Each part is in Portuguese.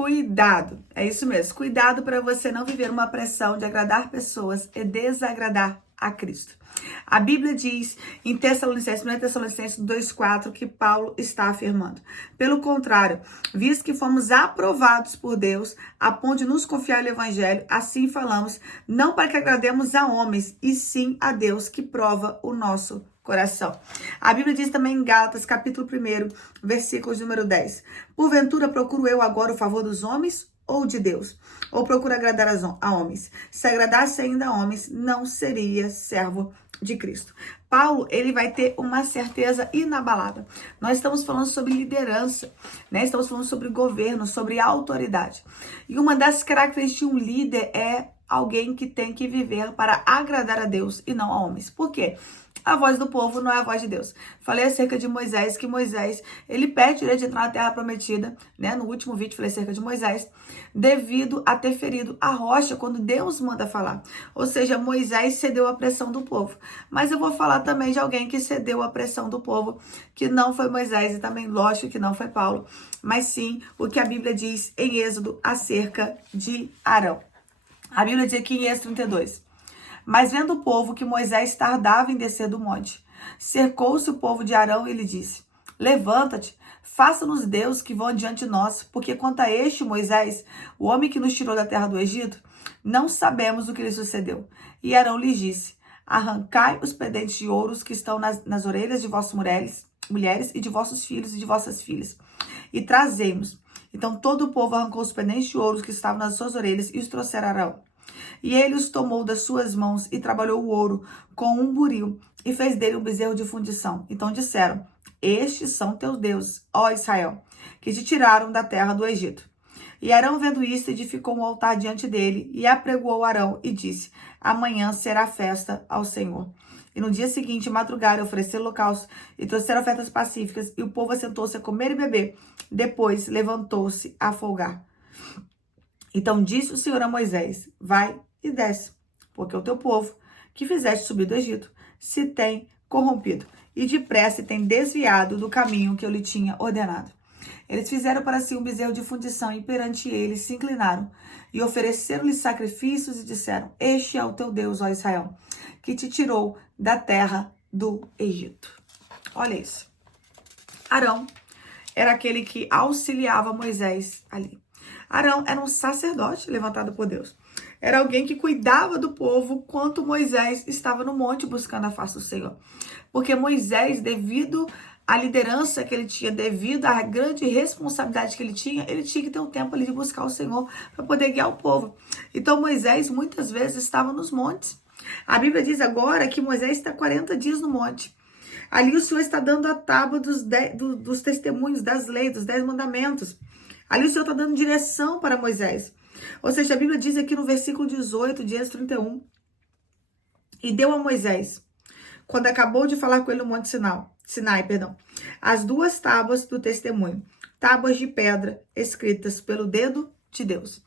Cuidado, é isso mesmo. Cuidado para você não viver uma pressão de agradar pessoas e desagradar a Cristo. A Bíblia diz em Tessalonicenses, 1 Tessalonicenses 2,4, que Paulo está afirmando. Pelo contrário, visto que fomos aprovados por Deus, a ponto de nos confiar no Evangelho, assim falamos, não para que agrademos a homens, e sim a Deus que prova o nosso coração. A Bíblia diz também em Gálatas, capítulo 1, versículos número 10. Porventura procuro eu agora o favor dos homens ou de Deus? Ou procuro agradar a homens? Se agradasse ainda a homens, não seria servo de Cristo. Paulo, ele vai ter uma certeza inabalável. Nós estamos falando sobre liderança, né? Estamos falando sobre governo, sobre autoridade. E uma das características de um líder é alguém que tem que viver para agradar a Deus e não a homens. Por quê? A voz do povo não é a voz de Deus. Falei acerca de Moisés, que Moisés, ele perde o direito de entrar na terra prometida, né? No último vídeo falei acerca de Moisés, devido a ter ferido a rocha quando Deus manda falar. Ou seja, Moisés cedeu à pressão do povo. Mas eu vou falar também de alguém que cedeu à pressão do povo, que não foi Moisés e também, lógico, que não foi Paulo, mas sim o que a Bíblia diz em Êxodo acerca de Arão. A Bíblia diz aqui em Êxodo 32. Mas vendo o povo que Moisés tardava em descer do monte, cercou-se o povo de Arão e lhe disse: levanta-te, faça-nos Deus que vão diante de nós, porque quanto a este Moisés, o homem que nos tirou da terra do Egito, não sabemos o que lhe sucedeu. E Arão lhes disse: arrancai os pendentes de ouros que estão nas orelhas de vossas mulheres e de vossos filhos e de vossas filhas, e trazei-nos. Então todo o povo arrancou os pendentes de ouros que estavam nas suas orelhas e os trouxeram a Arão. E ele os tomou das suas mãos e trabalhou o ouro com um buril e fez dele um bezerro de fundição. Então disseram: estes são teus deuses, ó Israel, que te tiraram da terra do Egito. E Arão, vendo isso, edificou um altar diante dele e apregoou Arão e disse: amanhã será festa ao Senhor. E no dia seguinte, madrugaram, ofereceram holocausto e trouxeram ofertas pacíficas, e o povo assentou-se a comer e beber. Depois levantou-se a folgar. Então disse o Senhor a Moisés: vai e desce, porque o teu povo, que fizeste subir do Egito, se tem corrompido, e depressa tem desviado do caminho que eu lhe tinha ordenado. Eles fizeram para si um bezerro de fundição, e perante eles se inclinaram, e ofereceram-lhe sacrifícios, e disseram: este é o teu Deus, ó Israel, que te tirou da terra do Egito. Olha isso. Arão era aquele que auxiliava Moisés ali. Arão era um sacerdote levantado por Deus. Era alguém que cuidava do povo enquanto Moisés estava no monte buscando a face do Senhor. Porque Moisés, devido à liderança que ele tinha, devido à grande responsabilidade que ele tinha que ter um tempo ali de buscar o Senhor para poder guiar o povo. Então Moisés muitas vezes estava nos montes. A Bíblia diz agora que Moisés está 40 dias no monte. Ali o Senhor está dando a tábua dos testemunhos, das leis, dos 10 mandamentos. Ali o Senhor está dando direção para Moisés. Ou seja, a Bíblia diz aqui no versículo 18, de Êxodo 31. E deu a Moisés, quando acabou de falar com ele no Monte Sinai, as 2 tábuas do testemunho. Tábuas de pedra escritas pelo dedo de Deus.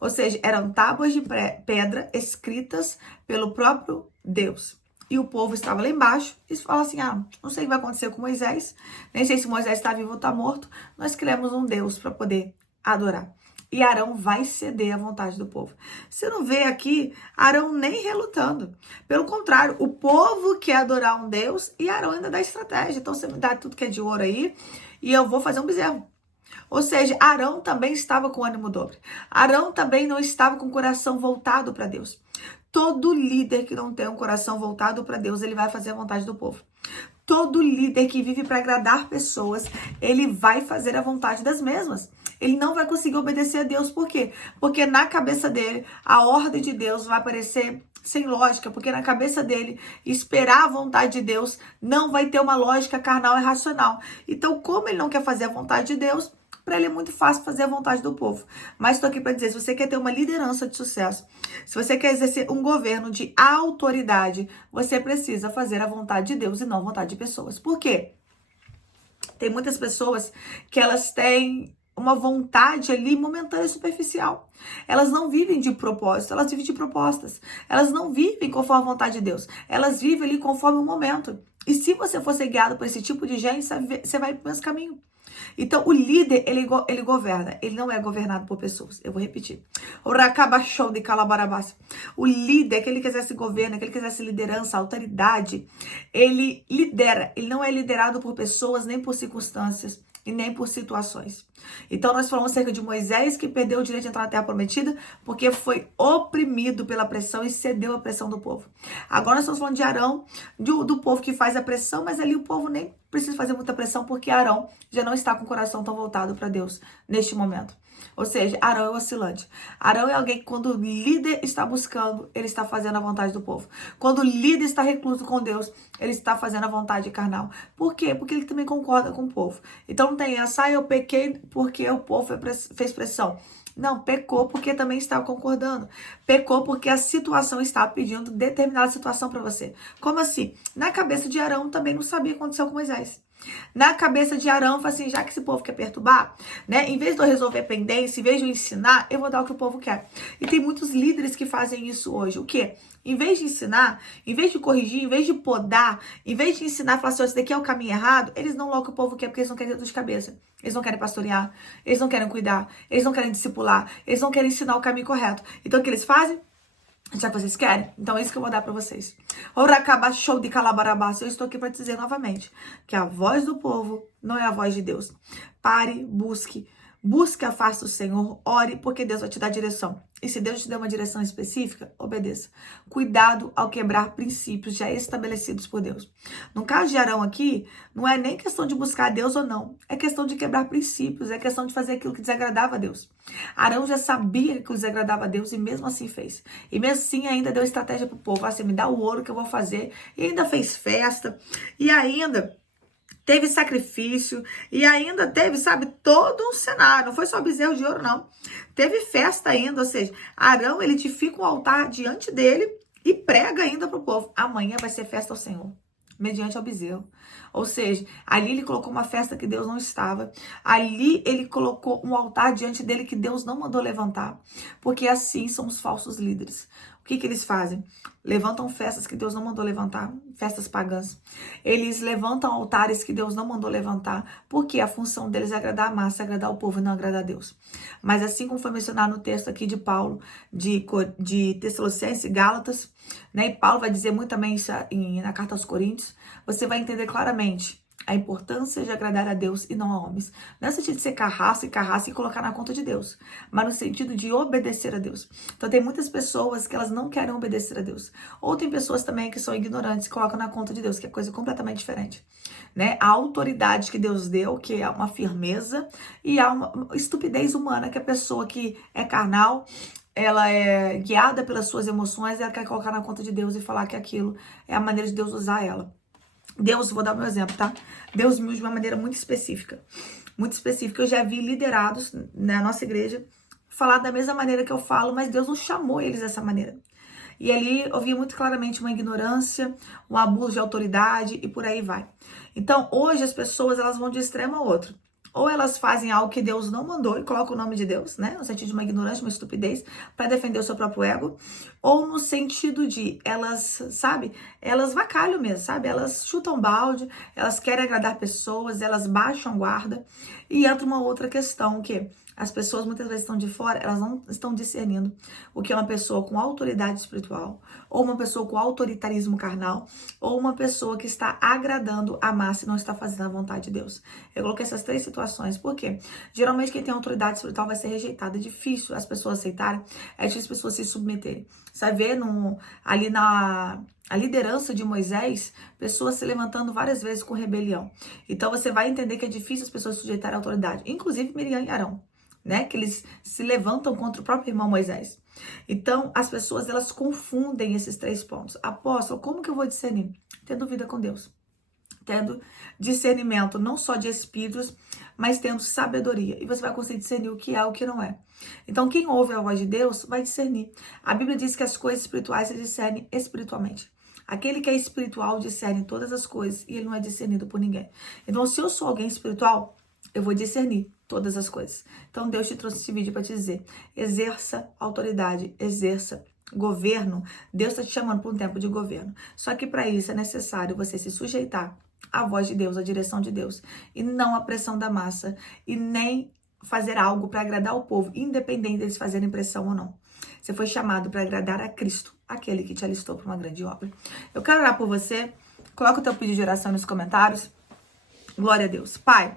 Ou seja, eram tábuas de pedra escritas pelo próprio Deus. E o povo estava lá embaixo e fala assim: não sei o que vai acontecer com Moisés, nem sei se Moisés está vivo ou está morto, nós queremos um Deus para poder adorar. E Arão vai ceder à vontade do povo. Você não vê aqui Arão nem relutando. Pelo contrário, o povo quer adorar um Deus e Arão ainda dá estratégia. Então você me dá tudo que é de ouro aí e eu vou fazer um bezerro. Ou seja, Arão também estava com ânimo dobre. Arão também não estava com o coração voltado para Deus. Todo líder que não tem um coração voltado para Deus, ele vai fazer a vontade do povo. Todo líder que vive para agradar pessoas, ele vai fazer a vontade das mesmas. Ele não vai conseguir obedecer a Deus. Por quê? Porque na cabeça dele, a ordem de Deus vai parecer sem lógica. Porque na cabeça dele, esperar a vontade de Deus não vai ter uma lógica carnal e racional. Então, como ele não quer fazer a vontade de Deus, para ele é muito fácil fazer a vontade do povo. Mas estou aqui para dizer, se você quer ter uma liderança de sucesso, se você quer exercer um governo de autoridade, você precisa fazer a vontade de Deus e não a vontade de pessoas. Por quê? Tem muitas pessoas que elas têm uma vontade ali momentânea e superficial. Elas não vivem de propósito, elas vivem de propostas. Elas não vivem conforme a vontade de Deus. Elas vivem ali conforme o momento. E se você for ser guiado por esse tipo de gente, você vai para o mesmo caminho. Então, o líder, ele governa. Ele não é governado por pessoas. Eu vou repetir. O rakabashou de calabarabás. O líder, aquele que exerce governo, aquele que exerce liderança, autoridade, ele lidera. Ele não é liderado por pessoas, nem por circunstâncias e nem por situações. Então, nós falamos acerca de Moisés, que perdeu o direito de entrar na Terra Prometida porque foi oprimido pela pressão e cedeu à pressão do povo. Agora nós estamos falando de Arão, do povo que faz a pressão, mas ali o povo nem precisa fazer muita pressão porque Arão já não está com o coração tão voltado para Deus neste momento. Ou seja, Arão é oscilante. Arão é alguém que quando o líder está buscando, ele está fazendo a vontade do povo. Quando o líder está recluso com Deus, ele está fazendo a vontade carnal. Por quê? Porque ele também concorda com o povo. Então não tem essa, eu pequei porque o povo fez pressão. Não, pecou porque também estava concordando. Pecou porque a situação estava pedindo determinada situação para você. Como assim? Na cabeça de Arão também não sabia o que aconteceu com Moisés. Na cabeça de Arão, fala assim, já que esse povo quer perturbar, né? Em vez de eu resolver pendência, em vez de eu ensinar, eu vou dar o que o povo quer. E tem muitos líderes que fazem isso hoje. O quê? Em vez de ensinar, em vez de corrigir, em vez de podar, em vez de ensinar, falar assim, esse daqui é o caminho errado, eles não logo o que o povo quer, porque eles não querem dor de cabeça. Eles não querem pastorear, eles não querem cuidar, eles não querem discipular, eles não querem ensinar o caminho correto. Então o que eles fazem? Já que vocês querem? Então é isso que eu vou dar pra vocês. Oracaba show de calabarabás. Eu estou aqui para dizer novamente que a voz do povo não é a voz de Deus. Pare, busque. Busque a face do Senhor, ore, porque Deus vai te dar direção. E se Deus te der uma direção específica, obedeça. Cuidado ao quebrar princípios já estabelecidos por Deus. No caso de Arão aqui, não é nem questão de buscar a Deus ou não. É questão de quebrar princípios, é questão de fazer aquilo que desagradava a Deus. Arão já sabia que desagradava a Deus e mesmo assim fez. E mesmo assim ainda deu estratégia para o povo. Assim, me dá o ouro que eu vou fazer. E ainda fez festa. E ainda teve sacrifício e ainda teve, sabe, todo um cenário. Não foi só bezerro de ouro, não. Teve festa ainda, ou seja, Arão, ele edifica um altar diante dele e prega ainda para o povo. Amanhã vai ser festa ao Senhor, mediante ao bezerro. Ou seja, ali ele colocou uma festa que Deus não estava. Ali ele colocou um altar diante dele que Deus não mandou levantar. Porque assim são os falsos líderes. O que eles fazem? Levantam festas que Deus não mandou levantar, festas pagãs. Eles levantam altares que Deus não mandou levantar, porque a função deles é agradar a massa, agradar o povo e não agradar a Deus. Mas assim como foi mencionado no texto aqui de Paulo, de Tessalonicenses e Gálatas, né? E Paulo vai dizer muito também isso na carta aos Coríntios, você vai entender claramente a importância de agradar a Deus e não a homens. Não é no sentido de ser carrasco e colocar na conta de Deus, mas no sentido de obedecer a Deus. Então tem muitas pessoas que elas não querem obedecer a Deus. Ou tem pessoas também que são ignorantes e colocam na conta de Deus, que é coisa completamente diferente. Né? A autoridade que Deus deu, que é uma firmeza, e há uma estupidez humana, que a pessoa que é carnal, ela é guiada pelas suas emoções, ela quer colocar na conta de Deus e falar que aquilo é a maneira de Deus usar ela. Deus, vou dar meu exemplo, tá? Deus me usa de uma maneira muito específica. Muito específica. Eu já vi liderados na nossa igreja falar da mesma maneira que eu falo, mas Deus não chamou eles dessa maneira. E ali eu via muito claramente uma ignorância, um abuso de autoridade e por aí vai. Então, hoje as pessoas elas vão de extremo a outro. Ou elas fazem algo que Deus não mandou e colocam o nome de Deus, né? No sentido de uma ignorância, uma estupidez, para defender o seu próprio ego. Ou no sentido de elas, sabe? Elas vacalham mesmo, sabe? Elas chutam balde, elas querem agradar pessoas, elas baixam guarda. E entra uma outra questão, que as pessoas muitas vezes estão de fora, elas não estão discernindo o que é uma pessoa com autoridade espiritual, ou uma pessoa com autoritarismo carnal, ou uma pessoa que está agradando a massa e não está fazendo a vontade de Deus. Eu coloquei essas três situações, por quê? Geralmente quem tem autoridade espiritual vai ser rejeitado, é difícil as pessoas aceitarem, é difícil as pessoas se submeterem. Você vai ver ali na a liderança de Moisés, pessoas se levantando várias vezes com rebelião. Então você vai entender que é difícil as pessoas sujeitarem a autoridade, inclusive Miriam e Arão. Né, que eles se levantam contra o próprio irmão Moisés. Então, as pessoas, elas confundem esses três pontos. Apóstolo, como que eu vou discernir? Tendo vida com Deus. Tendo discernimento, não só de espíritos, mas tendo sabedoria. E você vai conseguir discernir o que é e o que não é. Então, quem ouve a voz de Deus, vai discernir. A Bíblia diz que as coisas espirituais se discernem espiritualmente. Aquele que é espiritual discerne todas as coisas e ele não é discernido por ninguém. Então, se eu sou alguém espiritual, eu vou discernir todas as coisas. Então, Deus te trouxe esse vídeo para te dizer, exerça autoridade, exerça governo. Deus está te chamando para um tempo de governo. Só que para isso é necessário você se sujeitar a voz de Deus, a direção de Deus, e não a pressão da massa, e nem fazer algo para agradar o povo, independente deles fazerem pressão ou não. Você foi chamado para agradar a Cristo, aquele que te alistou para uma grande obra. Eu quero orar por você. Coloca o teu pedido de oração nos comentários. Glória a Deus. Pai,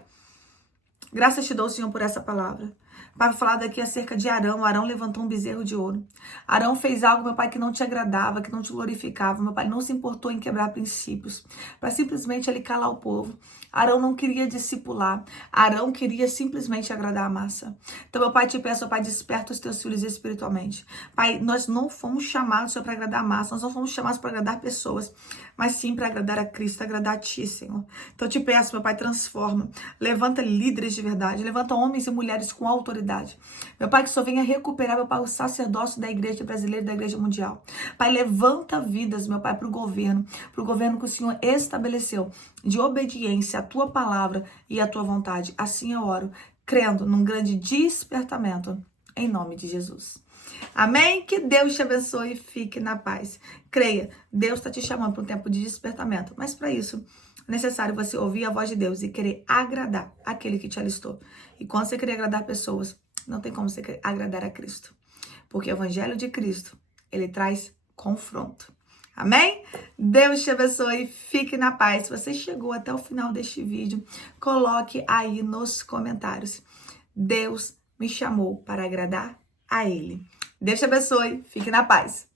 graças te dou, Senhor, por essa palavra. Pai, vou falar daqui acerca de Arão. Arão levantou um bezerro de ouro. Arão fez algo, meu Pai, que não te agradava, que não te glorificava. Meu Pai, não se importou em quebrar princípios, para simplesmente ele calar o povo. Arão não queria discipular. Arão queria simplesmente agradar a massa. Então, meu Pai, te peço, meu Pai, desperta os teus filhos espiritualmente. Pai, nós não fomos chamados, Senhor, para agradar a massa. Nós não fomos chamados para agradar pessoas, mas sim para agradar a Cristo, agradar a Ti, Senhor. Então, te peço, meu Pai, transforma. Levanta líderes de verdade. Levanta homens e mulheres com autoridade. Meu Pai, que o Senhor venha recuperar, meu Pai, o sacerdócio da igreja brasileira e da igreja mundial. Pai, levanta vidas, meu Pai, para o governo que o Senhor estabeleceu, de obediência à Tua palavra e à Tua vontade. Assim eu oro, crendo num grande despertamento, em nome de Jesus. Amém? Que Deus te abençoe e fique na paz. Creia, Deus está te chamando para um tempo de despertamento, mas para isso é necessário você ouvir a voz de Deus e querer agradar aquele que te alistou. E quando você querer agradar pessoas, não tem como você querer agradar a Cristo, porque o evangelho de Cristo, ele traz confronto. Amém? Deus te abençoe, fique na paz. Se você chegou até o final deste vídeo, coloque aí nos comentários: Deus me chamou para agradar a Ele. Deus te abençoe, fique na paz.